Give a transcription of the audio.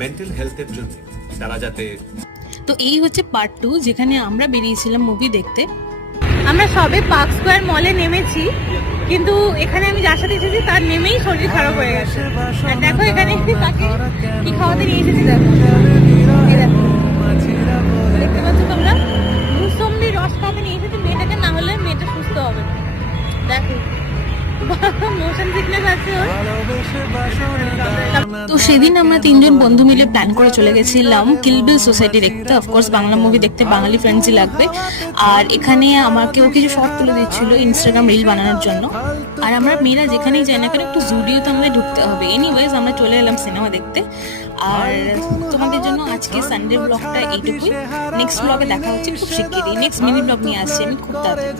Mental হেলথের জন্য তারা যাতে। তো এই হচ্ছে পার্ট 2, যেখানে আমরা বেরিয়েছিলাম মুভি দেখতে। আমরা সবে পার্ক স্কোয়ার মলে নেমেছি, কিন্তু এখানে আমি যার সাথে এসেছি তার নেমেই শরীর খারাপ হয়ে গেছে। আর দেখো এখানে তাকে কি খাওয়াতে নিয়ে এসেছি, দেখো এই দেখো, দেখতে পাচ্ছ তোমরা, মুসম্বি রস খাওয়াতে নিয়ে এসেছি মেয়েটাকে, না হলে মেয়েটা সুস্থ হবে না। দেখো মোশন সিকনেস আছে ওর। তো সেদিন আমরা 3 জন বন্ধু মিলে প্ল্যান করে চলে গেছিলাম কিল বিল সোসাইটি দেখতে। অফকোর্স বাংলা মুভি দেখতে বাঙালি ফ্রেন্ডসই লাগবে। আর এখানে আমাকেও কিছু শর্ট তুলে দিচ্ছিল ইনস্টাগ্রাম রিল বানানোর জন্য। আর আমরা মেয়েরা যেখানেই যাই না কেন একটু জুডিওতে আমাদের ঢুকতে হবে। এনিওয়েজ আমরা চলে এলাম সিনেমা দেখতে। আর তোমাদের জন্য আজকে সানডে ব্লগটা এইটুকুই। নেক্সট ব্লগে দেখা হচ্ছে খুব শিগগিরই। নেক্সট মিনি ব্লগ নিয়ে আসছি আমি খুব তাড়াতাড়ি।